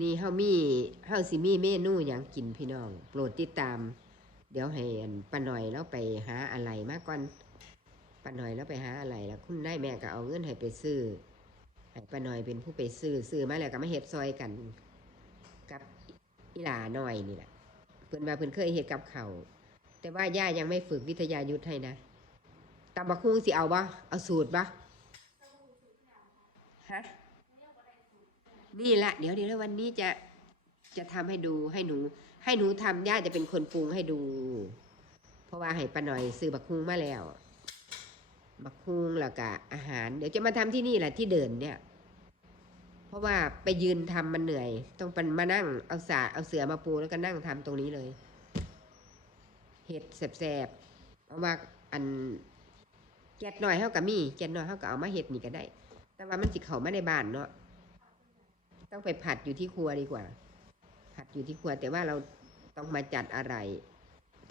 นี้เฮามีเฮาสิมีเมนูหยังกินพี่น้อง โปรดติดตาม เดี๋ยวให้อันป้าหน่อยแล้วไปหาอะไรมาก่อนป้าหน่อยแล้วไปหาอะไรแล้ว คุณนายแม่ก็เอาเงินให้ไปซื้อให้ป้าหน่อยเป็นผู้ไปซื้อซื้อมาแล้วก็มาเฮ็ดซอยกัน กับอีหลาหน่อยนี่แหละเพิ่นว่าเพิ่นเคยเฮ็ดกับเขาแต่ว่าย่ายังไม่ฝึกวิทยายุทธให้นะตำบักคุ้งสิเอาบ่เอาสูตรบ่ฮะ นี่แหละเดี๋ยวเดี๋ยววันนี้จะจะทำให้ดูให้หนู ให้หนูทำย่าจะเป็นคนปรุงให้ดู เพราะว่าให้ป้าหน่อยซื้อบักคุงมาแล้ว บักคุงแล้วก็อาหาร เดี๋ยวจะมาทำที่นี่แหละที่เดินเนี่ย เพราะว่าไปยืนทำมันเหนื่อย ต้องเป็นมานั่งเอาสาเอาเสือมาปูแล้วก็นั่งทำตรงนี้เลย เห็ดแสบๆเพราะว่าอันแกดหน่อยเท่ากับมีแกดหน่อยเท่ากับเอามาเห็ดนี่ก็ได้ แต่ว่ามันจิกเขาไมาในบ้านเนาะ ต้องไปผัดอยู่ที่ครัวดีกว่า ผัดอยู่ที่ครัว แต่ว่าเราต้องมาจัดอะไร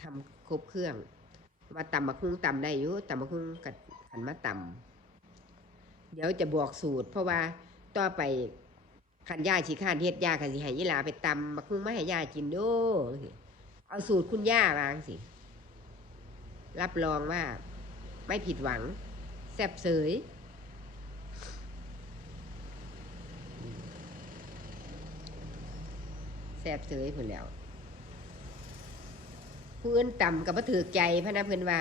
ทำครบเครื่องว่าตำมะคุ้งตำได้อยู่ตำมะคุ้งกับขันมาตำเดี๋ยวจะบวกสูตร เพราะว่าต่อไปขันย่าชีข้านเฮ็ดย่าขันสิห้ยีลาไปตำมะคุ้งไม่ให้ย่ากินโดูเอาสูตรคุณย่าวางสิรับรองว่า ไม่ผิดหวัง แซ่บเสย แสบเสยพุ่นแล้วผู้อื่นต่ำกับบ่ถือใจพะนะเพิ่อนว่า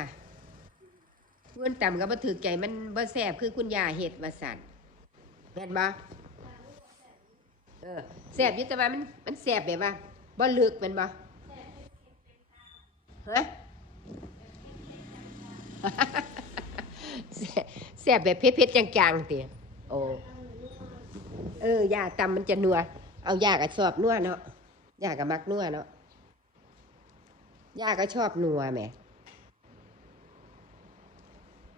ผู้อื่นต่ำกับบ่ถือใจมันบ่แสบคือคุณยาเฮ็ดว่าสั่นแม่นบ่เออแสบยู่แต่ว่ามันมันแสบแบบว่าบ่ลึกแม่นบ่ฮะแสบแบบเผ็ดๆจางๆเติโอ้เออยาตำมันจะนัว เอายาก็ชอบนัวเนาะ ย่าก็มักนัวเนาะย่าก็ชอบนัวแหม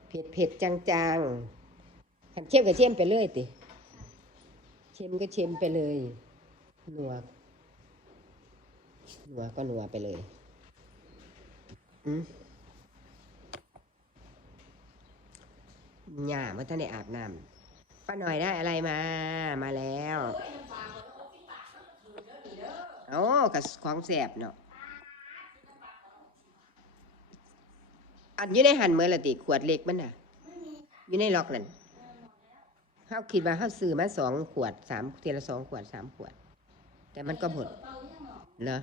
เผ็ดเผ็ดจางๆหันเข้มก็เข้มไปเลยติเค็มก็เค็มไปเลยนัวนัวก็นัวไปเลยอืมหญ้าเมื่อท่านได้อาบน้ำป้าหน่อยได้อะไรมา มาแล้ว โอ้กับของแสบเนาะ อันอยู่ในหันเมื่อละติขวดเล็กมันน่ะ อยู่ในล็อกนั่นเขาคิดว่าเขาซื้อมาสองขวดสามเทีละสองขวดสามขวด แต่มันก็หมดเหรอ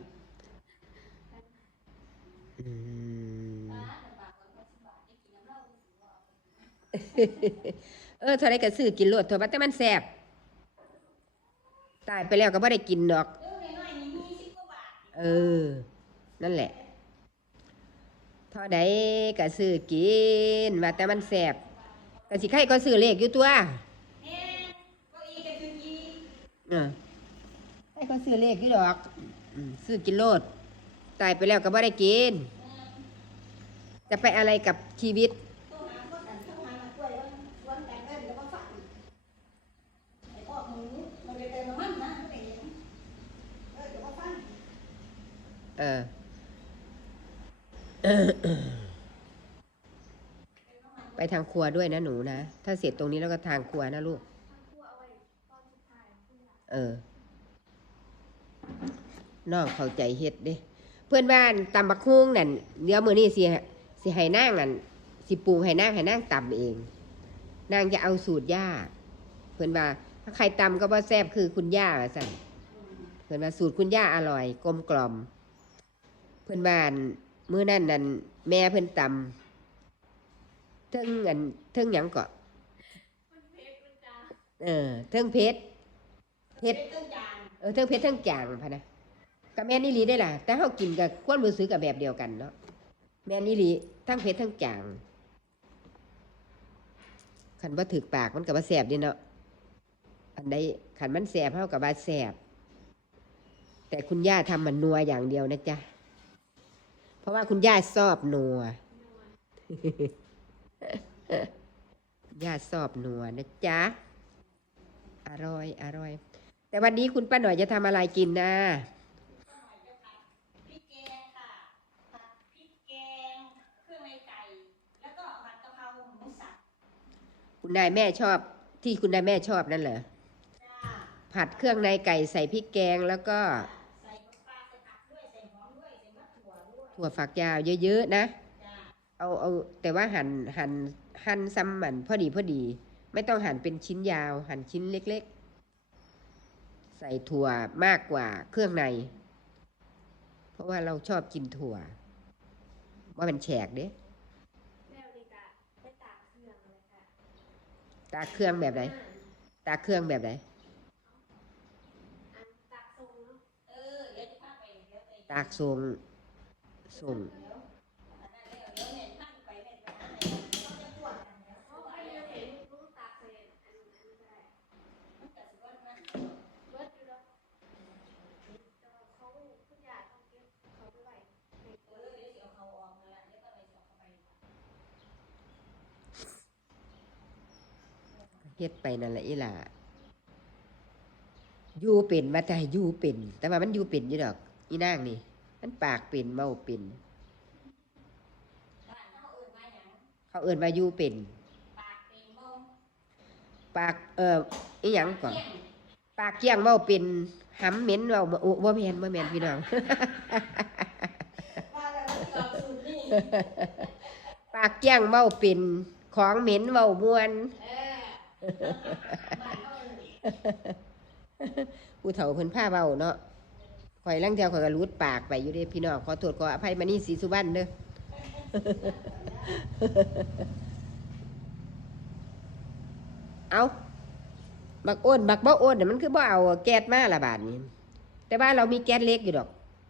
อืมเออเท่าไรก็ซื้อกินโลดเถอะว่าแต่มันแสบตายไปแล้วก็ไม่ได้กินดอก เออ นั่นแหละเท่าใดก็ซื้อกินว่าแต่มันแสบก็สิใครก็ซื้อเลขอยู่ตัวเออใครก็ซื้อเลขอยู่ดอกอืมซื้อกินโลดตายไปแล้วก็ไม่ได้กิน จะไปอะไรกับชีวิต เออไปทางครัวด้วยนะหนูนะ ถ้าเสร็จตรงนี้แล้วก็ทางครัวนะลูก เออน้องเข้าใจเฮ็ดเด้ เพื่อนบ้านตำบักฮุ้งนั่นเดี๋ยวมื้อนี้สิสิให้นางนั่นสิปรุงให้นางให้นางตำเอง นางจะเอาสูตรย่า เพื่อนว่า ถ้าใครตำก็บ่าแซ่บคือคุณย่าว่าซั่นเพื่อนว่าสูตรคุณย่าอร่อย กลมกล่อม พื่อนบ้านมื้อนั้นนั่นแม่เพิ่นตำเทิงอันเทิงหยังเกาะเออเทิงเพชรเพชรเออเทิงเพชรเทิงจางพะนะกับแม่นี่ลีได้ล่ะ แต่เฮากินกับความรู้สึกกับแบบเดียวกันเนาะแม่นี่ลีทั้งเพชรทั้งจางคันว่าถึกปากมันกับว่าแสบดีเนาะอันใดคันมันแสบเฮากับว่าแสบแต่คุณย่าทำมันนัวอย่างเดียวนะจ๊ะ ราะว่าคุณย่าชอบนัว ย่าชอบนัวนะจ๊ะ อร่อย อร่อย แต่วันนี้คุณป้าหน่อยจะทำอะไรกินนะพริกแกงค่ะผัดพริกแกงเครื่องในไก่แล้วก็ผัดกะเพราหมูสับคุณนายแม่ชอบที่คุณนายแม่ชอบนั่นเหรอจ้าผัดเครื่องในไก่ใส่พริกแกงแล้วก็ ใส่ปลาใส่ผักด้วยใส่หอมด้วยใส่มะ ถั่วด้วยถั่วฝักยาวเยอะๆนะจ้าเอาเอาแต่ว่าหั่นหั่นหั่นซ้ำมันพอดีพอดี ไม่ต้องหั่นเป็นชิ้นยาว หั่นชิ้นเล็กๆ ใส่ถั่วมากกว่าเครื่องใน เพราะว่าเราชอบกินถั่ว ว่ามันแฉกเด้แม่ลิกาไปตากเครื่องเลยค่ะตากเครื่องแบบไหนตากเครื่องแบบไหนอันตากทรง ส่งเดี๋ยวอันนั้นเดี๋ยวเดี๋ยวเนี่ยท่านไปน่ะได้มันจะสิว่านั่นเบิร์ดอยู่แล้วแต่ว่าเขาคุณยายต้องเก็บเขาไปไว้ในเออเดี๋ยวสิเอาเขาออกนั่นแหละเดี๋ยวก็เลยสิเอาเข้าไปเฮ็ดไปนั่นแหละอีหล่ะอยู่เป็นว่าแต่อยู่เป็น แต่ว่ามันอยู่เป็นอยู่ดอก อีนางนี่ มันปากเป็นเมาเป็นบ้านเขาเอื่นมาหยังเขาเอิ้นว่าอยู่เป็นปากเป็นบ่ปากเอ่ออีหยังก่อนเที่ยงปากเกี้ยงเว้าเป็นหำเหม็นเว้าบ่โอ้บ่แม่นบ่แม่นพี่น้องว่าแล้วมันตอบสูตรนี่ปากเกี้ยงเว้าเป็นของเหม็นเว้าม่วนเออบ้านเขาเอื่นผู้เฒ่าเพิ่นพาเว้าเนาะ ข่อยลังเที่ยวข่อยก็รูดปากไปอยู่เด้พี่น้องขอโทษขออภัยมานี่ศรีสุวรรณเด้อเอาบักโอนบักบ่โอนน่ะมันคือบ่เอาแก๊สมาละบาทนี้ แต่ว่าเรามีแก๊สเล็กอยู่ดอก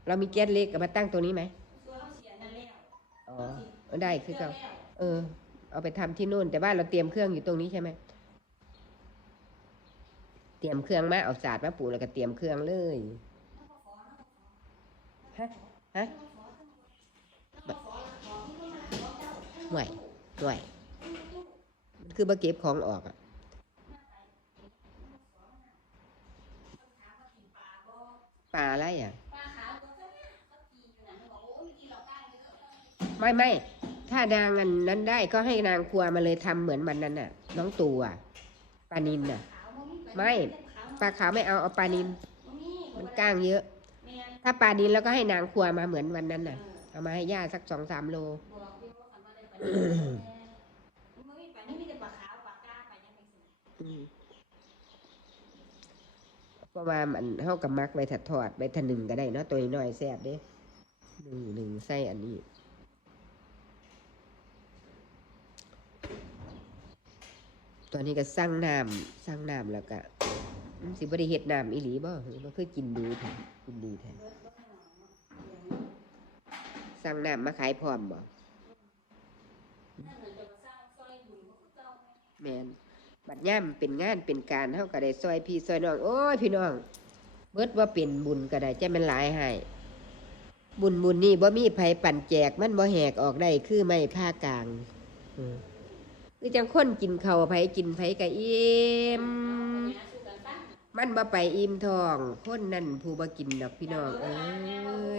เรามีแก๊สเล็กก็มาตั้งตัวนี้ไหมตัวเขาเสียนั่นแล้วอ๋อได้คือเจ้าเก่าเออ เอาไปทำที่นู่น แต่ว่าเราเตรียมเครื่องอยู่ตรงนี้ใช่ไหมเตรียมเครื่องมาเอาศาสตร์มาปลูกแล้วก็เตรียมเครื่องเลย ฮะฮะห่วยห่วยมันคือบ่เก็บของออกอะปลาอะไรอะปลาขาวตัวเท่านี้เขาตีอยู่น่ะเขาบอกโอ้ยกินเหล้าก้างเยอะไม่ไม่ถ้านางอันนั้นได้ก็ให้นางครัวมาเลยทำเหมือนมันนั้นน่ะ น้องตูอะปลานินน่ะขาวบ่มีปลาไม่ปลาขาวไม่เอาเอาปลานินบ่มีมันก้างเยอะแม่น ถ้าปลานินแล้วก็ให้นางครัวมาเหมือนวันนั้นเอน่ะอเอามาให้ย่าสักสองสามโล บอกอยู่ว่าคันว่าได้ปลานิลมันบ่มีปลานิลมีแต่ปลาขาวปลาก้างปลาหยังจังซี่อืมเพราะว่ามันเฮากับมักไว้ถัดทอดไว้ทะหนึ่งก็ได้เนาะตัวน้อยๆแซ่บเด้หนึ่งหนึ่งไส้อันนี้ ตอนนี้ก็สร้างน้ำสร้างน้ำแล้วก็อืม สิบ่ได้เฮ็ดน้ำอีหลีบ่หรือมันคือกินดูแท้กินดีแท้เบิดบ่ให้หนาะเดี๋ยวนี้สร้างน้ำมาขายพร้อมบ่เก่าแมนบัดย่ามเป็นงานเป็นการเฮาก็ได้ซอยพี่ซอยน้องโอ้ยพี่น้อง เบิดว่าเป็นบุญก็ได้จะมันหลายให้บุญบุญนี่บ่มีไผปั่นแจกมันบ่แหกออกได้คือไม่ผ้ากลางคือจังคนกินเขาไผกินไผก็อิ่มเอาไปหาสู่กัน มันบ่ไปอิ่มท้องคนนั่นผู้บ่กินดอกพี่น้องเอ้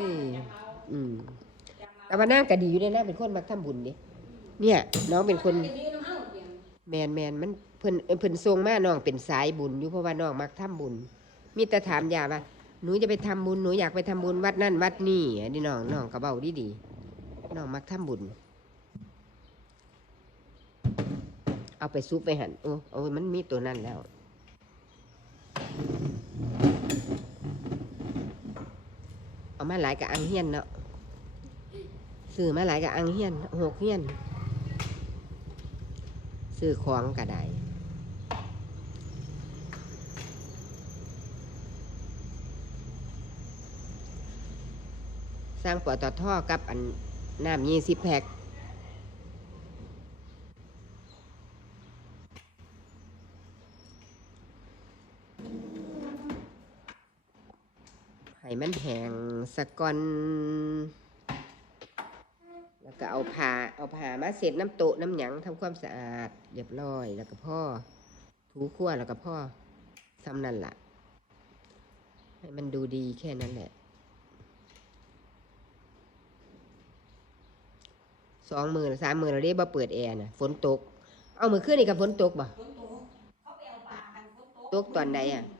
ยอืมแต่ว่านางก็ดีอยู่เด้นะเป็นคนมักทำบุญเด้เนี่ย น้องเป็นคน แมนแมนมันเพิ่นเอิ้นเพิ่นทรงมาน้องเป็นสายบุญอยู่เพราะว่าน้องมักทำบุญ มีแต่ถามยาว่าหนูจะไปทำบุญหนูอยากไปทำบุญวัดนั่นวัดนี่นนี้น้องน้องก็เบาดีดีน้องมักทำบุญ เอาไปซุปไปหันโอ้โอ้มันมีตัวนั้นแล้ว เอา มาหลายกับอังเฮียนเนาะซื้อมาหลายกับอังเฮียนหกเฮียนซื้อของก็ได้สร้างปอตทอกับอันน้ำยี่สิบแพ็ค ให้มันแห้งสะก่อน แล้วก็เอาผ้าเอาผ้ามาเสร็จน้ำโตะน้ำหยังทำความสะอาดเรียบร้อยแล้วก็พ่อถูขั้วแล้วก็พ่อซ้ำนั่นละ่ะ ให้มันดูดีแค่นั้นแหละสองมือสามมือเราได้บ่เปิดแอร์นะฝนตก เอามือขึ้นนี่กับฝนตกบ่ฝนตกเขาไปเอาปลากันฝนตกตกตอนใดอะฝ